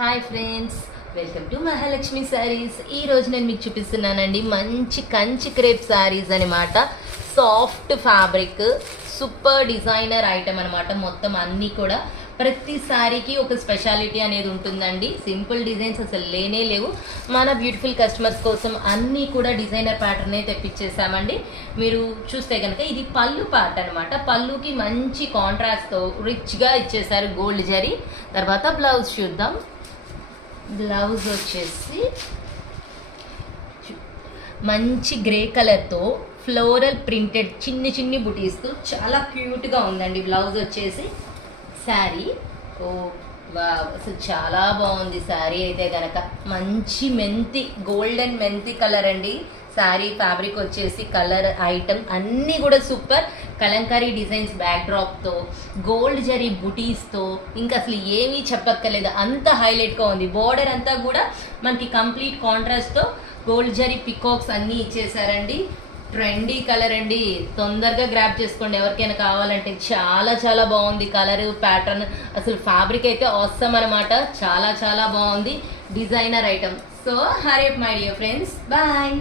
Hi friends, welcome to Mahalakshmi saris. ఈ రోజు నేను మీకు చూపిస్తున్నానండి మంచి కంచి క్రేప్ శారీస్ అనమాట. Soft fabric, super designer item అనమాట. మొత్తం అన్నీ కూడా ప్రతి శారీకి ఒక స్పెషాలిటీ అనేది ఉంటుందండి. సింపుల్ డిజైన్స్ అసలు లేనే లేవు. మన బ్యూటిఫుల్ కస్టమర్స్ కోసం అన్నీ కూడా డిజైనర్ ప్యాటర్నే తెప్పించేసామండి. మీరు చూస్తే కనుక ఇది పళ్ళు పార్ట్ అనమాట. పళ్ళుకి మంచి కాంట్రాస్ట్తో రిచ్గా ఇచ్చేసారు గోల్డ్ జరీ. తర్వాత బ్లౌజ్ చూద్దాం. బ్లౌజ్ వచ్చేసి మంచి గ్రే కలర్తో ఫ్లోరల్ ప్రింటెడ్ చిన్ని చిన్ని బుటీస్తో చాలా క్యూట్గా ఉందండి. బ్లౌజ్ వచ్చేసి శారీ అసలు చాలా బాగుంది శారీ అయితే కనుక. మంచి మెంతి, గోల్డెన్ మెంతి కలర్ అండి. శారీ ఫ్యాబ్రిక్ వచ్చేసి కలర్ ఐటమ్ అన్నీ కూడా సూపర్. కలంకారీ డిజైన్స్ బ్యాక్డ్రాప్తో, గోల్డ్ జరీ బుటీస్తో ఇంకా అసలు ఏమీ చెప్పక్కర్లేదు, అంత హైలైట్గా ఉంది. బోర్డర్ అంతా కూడా మనకి కంప్లీట్ కాంట్రాస్ట్తో గోల్డ్ జరీ పికాక్స్ అన్నీ ఇచ్చేసారండి. ట్రెండీ కలర్ అండి, తొందరగా గ్రాప్ చేసుకోండి ఎవరికైనా కావాలంటే. చాలా చాలా బాగుంది కలర్, ప్యాటర్న్, అసలు ఫ్యాబ్రిక్ అయితే ఆసమ్ అనమాట. చాలా చాలా బాగుంది designer item. So hurry up my dear friends, bye.